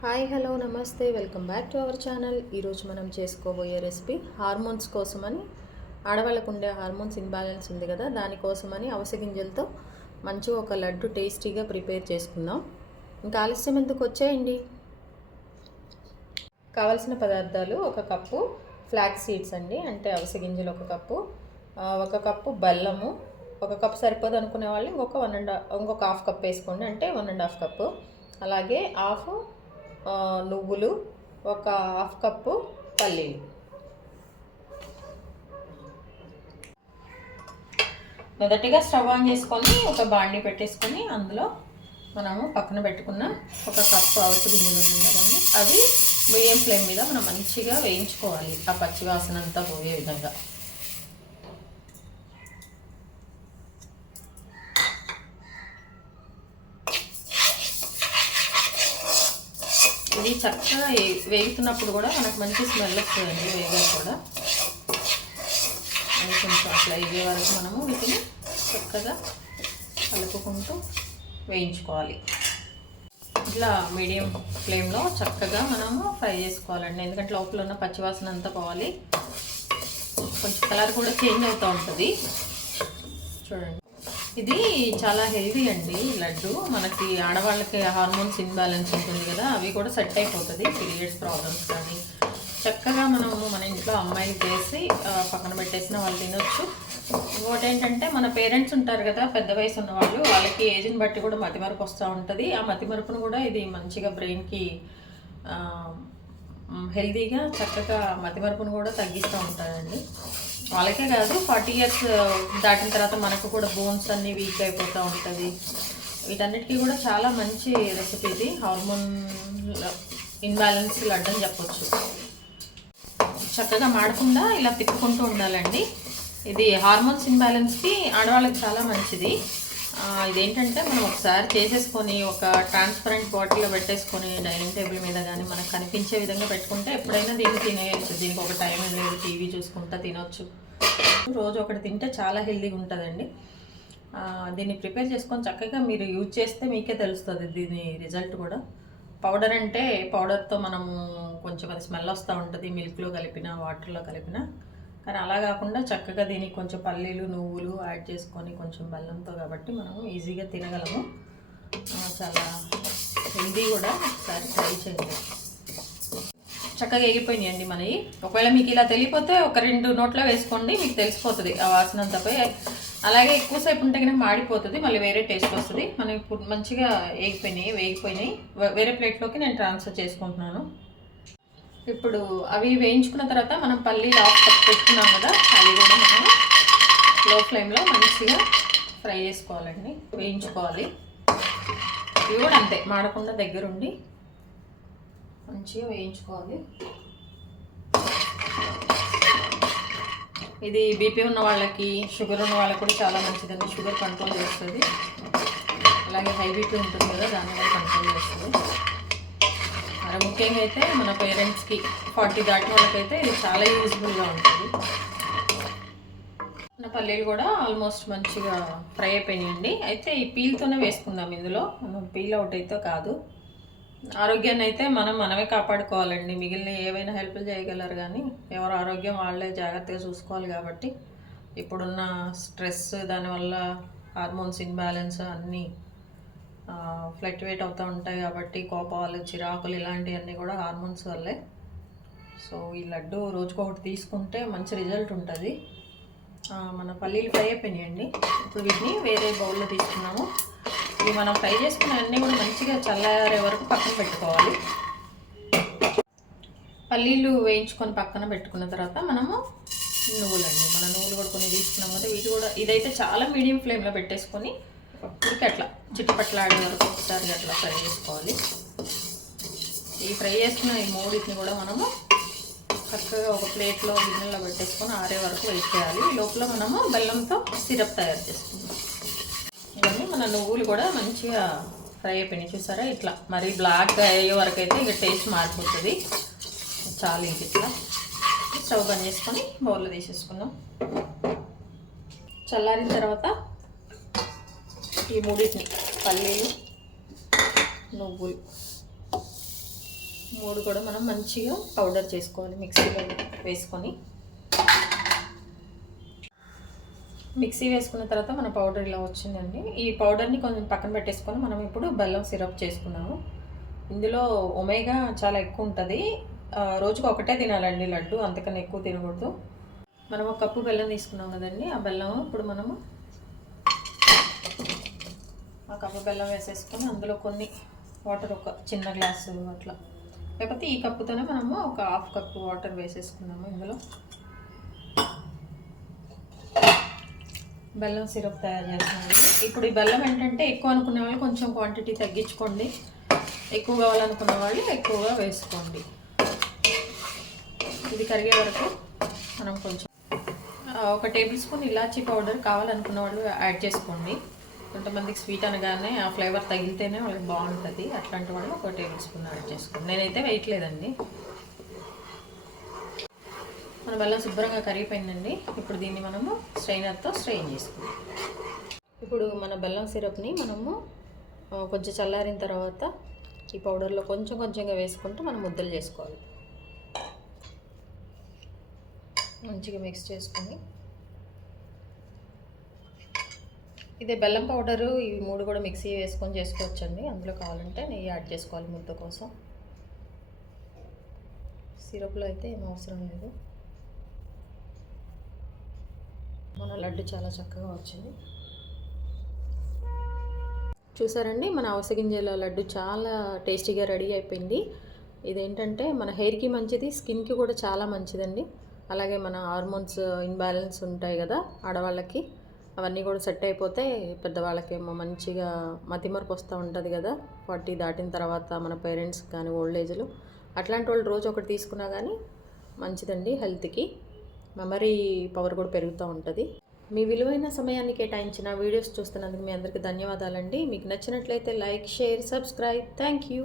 Hi hello నమస్తే welcome back to our channel. ఈరోజు మనం చేసుకోబోయే రెసిపీ హార్మోన్స్ కోసమని. ఆడవాళ్ళకు ఉండే హార్మోన్స్ ఇన్బ్యాలెన్స్ ఉంది కదా దానికోసమని అవిసె గింజలతో మంచిగా ఒక లడ్డు టేస్టీగా ప్రిపేర్ చేసుకుందాం. ఇంకా ఆలస్యం ఎందుకు వచ్చేయండి? కావలసిన పదార్థాలు ఒక కప్పు ఫ్లాక్ సీడ్స్ అండి అంటే అవిసె గింజలు ఒక కప్పు. ఒక కప్పు బెల్లము ఒక కప్పు సరిపోదు అనుకునే వాళ్ళు ఇంకొక వన్ అండ్ ఇంకొక హాఫ్ కప్ వేసుకోండి అంటే వన్ అండ్ హాఫ్ కప్పు. అలాగే హాఫ్ నువ్వులు ఒక హాఫ్ కప్పు పల్లీలు. మొదటిగా స్టవ్ ఆన్ చేసుకొని ఒక బాండి పెట్టేసుకొని అందులో మనము పక్కన పెట్టుకున్న ఒక కప్పు అవసరం గిన్నెలు ఉన్నాయి కదండి. అవి మీడియం ఫ్లేమ్ మీద మనం మంచిగా వేయించుకోవాలి. ఆ పచ్చి వాసన అంతా పోయే విధంగా. ఇది చక్కగా వేగుతున్నప్పుడు కూడా మనకు మంచి స్మెల్ వస్తుందండి వేగాక కూడా. అది కొంచెం అట్లా ఇదే వరకు మనము వీటిని చక్కగా కలుపుకుంటూ వేయించుకోవాలి. ఇట్లా మీడియం ఫ్లేమ్లో చక్కగా మనము ఫ్రై చేసుకోవాలండి. ఎందుకంటే లోపల ఉన్న పచ్చివాసన అంతా పోవాలి. కొంచెం కలర్ కూడా చేంజ్ అవుతూ ఉంటుంది. చూడండి. ఇది చాలా హెల్దీ అండి లడ్డు. మనకి ఆడవాళ్ళకి హార్మోన్స్ ఇన్బ్యాలెన్స్ ఉంటుంది కదా అవి కూడా సెట్ అయిపోతుంది. పీరియడ్స్ ప్రాబ్లమ్స్ కానీ చక్కగా మనము మన ఇంట్లో అమ్మాయిలు చేసి పక్కన పెట్టేసిన వాళ్ళు తినొచ్చు. ఇంకోటి ఏంటంటే మన పేరెంట్స్ ఉంటారు కదా పెద్ద వయసు ఉన్న వాళ్ళు వాళ్ళకి ఏజ్ని బట్టి కూడా మతిమరుపు వస్తూ ఉంటుంది. ఆ మతిమరుపును కూడా ఇది మంచిగా బ్రెయిన్కి హెల్తీగా చక్కగా మతిమరుపును కూడా తగ్గిస్తూ ఉంటారండి. వాళ్ళకే కాదు ఫార్టీ ఇయర్స్ దాటిన తర్వాత మనకు కూడా బోన్స్ అన్నీ వీక్ అయిపోతూ ఉంటుంది. వీటన్నిటికీ కూడా చాలా మంచి రెసిపీ ఇది. హార్మోన్ ఇన్బ్యాలెన్స్ లడ్డని చెప్పొచ్చు. చక్కగా మాడకుండా ఇలా తిప్పుకుంటూ ఉండాలండి. ఇది హార్మోన్స్ ఇన్బ్యాలెన్స్కి ఆడవాళ్ళకి చాలా మంచిది. ఇదేంటంటే మనం ఒకసారి చేసేసుకొని ఒక ట్రాన్స్పరెంట్ బాటిల్లో పెట్టేసుకొని డైనింగ్ టేబుల్ మీద కానీ మనకు కనిపించే విధంగా పెట్టుకుంటే ఎప్పుడైనా దీన్ని తినేయచ్చు. దీనికి ఒక టైం లేదు. టీవీ చూసుకుంటా తినొచ్చు. రోజు ఒకటి తింటే చాలా హెల్దీగా ఉంటుందండి. దీన్ని ప్రిపేర్ చేసుకొని చక్కగా మీరు యూజ్ చేస్తే మీకే తెలుస్తుంది దీని రిజల్ట్ కూడా. పౌడర్ అంటే పౌడర్తో మనము కొంచెం అది స్మెల్ వస్తూ ఉంటుంది. మిల్క్లో కలిపిన వాటర్లో కలిపిన. కానీ అలా కాకుండా చక్కగా దీనికి కొంచెం పల్లీలు నువ్వులు యాడ్ చేసుకొని కొంచెం బెల్లంతో కాబట్టి మనము ఈజీగా తినగలము. చాలా హెల్దీ కూడా ఒకసారి ట్రై చేయండి. చక్కగా ఎగిపోయినాయండి మనవి. ఒకవేళ మీకు ఇలా తెలియపోతే ఒక రెండు నోట్లో వేసుకోండి మీకు తెలిసిపోతుంది ఆ వాసనంతపై అలాగే ఎక్కువసేపు ఉంటే కనుక మాడిపోతుంది మళ్ళీ వేరే టేస్ట్ వస్తుంది. మనం ఇప్పుడు మంచిగా వేగిపోయినాయి వేగిపోయినాయి. వే- వేరే ప్లేట్లోకి నేను ట్రాన్స్ఫర్ చేసుకుంటున్నాను. ఇప్పుడు అవి వేయించుకున్న తర్వాత మనం పల్లీలు ఆఫ్ పెట్టుకున్నాం కదా అవి కూడా మనం లో ఫ్లేమ్లో మంచిగా ఫ్రై చేసుకోవాలండి వేయించుకోవాలి. ఇవి కూడా అంతే మాడకుండా దగ్గరుండి మంచిగా వేయించుకోవాలి. ఇది బీపీ ఉన్న వాళ్ళకి షుగర్ ఉన్న వాళ్ళకి కూడా చాలా మంచిదండి షుగర్ కంట్రోల్ చేస్తుంది. అలాగే హై బీపీ ఉంటుంది కదా దాన్ని కూడా కంట్రోల్ చేస్తుంది. ముఖ్యంగా అయితే మన పేరెంట్స్కి ఫార్టీ దాటిన వాళ్ళకైతే ఇది చాలా యూజ్ఫుల్గా ఉంటుంది. మన పల్లీలు కూడా ఆల్మోస్ట్ మంచిగా ఫ్రై అయిపోయినాయండి. అయితే ఈ పీల్తోనే వేసుకుందాం ఇందులో. పీల్ అవుట్ అయితే కాదు. ఆరోగ్యాన్ని అయితే మనం మనమే కాపాడుకోవాలండి. మిగిలిన ఏవైనా హెల్ప్లు చేయగలరు కానీ ఎవరు ఆరోగ్యం వాళ్ళే జాగ్రత్తగా చూసుకోవాలి కాబట్టి ఇప్పుడున్న స్ట్రెస్ దానివల్ల హార్మోన్స్ ఇన్బ్యాలెన్స్ అన్నీ ఫ్లక్చువేట్ అవుతూ ఉంటాయి కాబట్టి కోపాలు చిరాకులు ఇలాంటివన్నీ కూడా హార్మోన్స్ వల్లే. సో ఈ లడ్డు రోజుకొకటి తీసుకుంటే మంచి రిజల్ట్ ఉంటుంది. మన పల్లీలు ఫ్రై అయిపోయినాయండి. ఇప్పుడు వీటిని వేరే బౌల్లో తీసుకున్నాము. ఇవి మనం ఫ్రై చేసుకున్న అన్నీ కూడా మంచిగా చల్లారే వరకు పక్కన పెట్టుకోవాలి. పల్లీలు వేయించుకొని పక్కన పెట్టుకున్న తర్వాత మనము నువ్వులండి. మన నువ్వులు కూడా కొన్ని తీసుకున్నాం కదా వీటి కూడా ఇదైతే చాలా మీడియం ఫ్లేమ్లో పెట్టేసుకొని ఉడికి అట్లా చిట్టుపట్లాడే వరకు ఒకసారి అట్లా ఫ్రై చేసుకోవాలి. ఈ ఫ్రై చేసుకున్న ఈ మూడింటిని కూడా మనము చక్కగా ఒక ప్లేట్లో గిన్నెలో పెట్టేసుకొని ఆరే వరకు వెయిట్ చేయాలి. లోపల మనము బెల్లంతో సిరప్ తయారు చేసుకుందాం. ఇవన్నీ మన నువ్వులు కూడా మంచిగా ఫ్రై అయిపోయినాయి. చూసారా? ఇట్లా మరి బ్లాక్ అయ్యే వరకు అయితే ఇక టేస్ట్ మారిపోతుంది. చాలు ఇంక ఇట్లా. స్టవ్ బంద్ చేసుకొని బౌల్లో తీసేసుకున్నాం చల్లారిన తర్వాత ఈ మూడింటిని. పల్లీలు నువ్వులు. మూడు కూడా మనం మంచిగా పౌడర్ చేసుకోవాలి మిక్సీలో వేసుకొని. మిక్సీ వేసుకున్న తర్వాత మన పౌడర్ ఇలా వచ్చిందండి. ఈ పౌడర్ని కొంచెం పక్కన పెట్టేసుకొని మనం ఇప్పుడు బెల్లం సిరప్ చేసుకున్నాము. ఇందులో ఒమేగా చాలా ఎక్కువ ఉంటుంది. రోజుకు ఒకటే తినాలండి లడ్డు అంతకన్నా ఎక్కువ తినకూడదు. మనం ఒక కప్పు బెల్లం తీసుకున్నాం కదండి. ఆ బెల్లం ఇప్పుడు మనము ఆ కప్పు బెల్లం వేసేసుకొని అందులో కొన్ని వాటర్ ఒక చిన్న గ్లాసు అట్లా. లేకపోతే ఈ కప్పుతోనే మనము ఒక హాఫ్ కప్పు వాటర్ వేసేసుకున్నాము ఇందులో. బెల్లం సిరప్ తయారు చేస్తున్నాము. ఇప్పుడు ఈ బెల్లం ఏంటంటే ఎక్కువ అనుకునే వాళ్ళు కొంచెం క్వాంటిటీ తగ్గించుకోండి. ఎక్కువ కావాలనుకున్న వాళ్ళు ఎక్కువగా వేసుకోండి. ఇది కరిగే వరకు మనం కొంచెం ఒక టేబుల్ స్పూన్ ఇలాచీ పౌడర్ కావాలనుకున్న వాళ్ళు యాడ్ చేసుకోండి. కొంతమందికి స్వీట్ అనగానే ఆ ఫ్లేవర్ తగిలితేనే వాళ్ళకి బాగుంటుంది. అట్లాంటి వాళ్ళు ఒక టేబుల్ స్పూన్ యాడ్ చేసుకోండి నేనైతే వేయట్లేదండి మన బెల్లం శుభ్రంగా కరిగిపోయిందండి. ఇప్పుడు దీన్ని మనము స్ట్రైనర్తో స్ట్రెయిన్ చేసుకుందాం. ఇప్పుడు మన బెల్లం సిరప్ని మనము కొంచెం చల్లారిన తర్వాత ఈ పౌడర్లో కొంచెం కొంచెంగా వేసుకుంటూ మనం ముద్దలు చేసుకోవాలి. మంచిగా మిక్స్ చేసుకొని. ఇదే బెల్లం పౌడరు ఇవి మూడు కూడా మిక్సీ వేసుకొని చేసుకోవచ్చండి. అందులో కావాలంటే నెయ్యి యాడ్ చేసుకోవాలి ముద్ద కోసం. సిరప్లో అయితే ఏం అవసరం లేదు. మన లడ్డు చాలా చక్కగా వచ్చింది. చూసారండి మన అవసగింజల లడ్డు చాలా టేస్టీగా రెడీ అయిపోయింది. ఇదేంటంటే మన హెయిర్కి మంచిది స్కిన్కి కూడా చాలా మంచిదండి. అలాగే మన హార్మోన్స్ ఇన్బ్యాలెన్స్ ఉంటాయి కదా ఆడవాళ్ళకి. అవన్నీ కూడా సెట్ అయిపోతే పెద్దవాళ్ళకేమో మంచిగా మతిమరపు వస్తూ ఉంటుంది కదా. ఫార్టీ దాటిన తర్వాత మన పేరెంట్స్ కానీ ఓల్డ్ ఏజ్లు అట్లాంటి వాళ్ళు రోజు ఒకటి తీసుకున్నా కానీ మంచిదండి హెల్త్కి. మెమరీ పవర్ కూడా పెరుగుతూ ఉంటుంది. మీ విలువైన సమయాన్ని కేటాయించిన వీడియోస్ చూస్తున్నందుకు మీ అందరికీ ధన్యవాదాలండి. మీకు నచ్చినట్లయితే like share subscribe. Thank you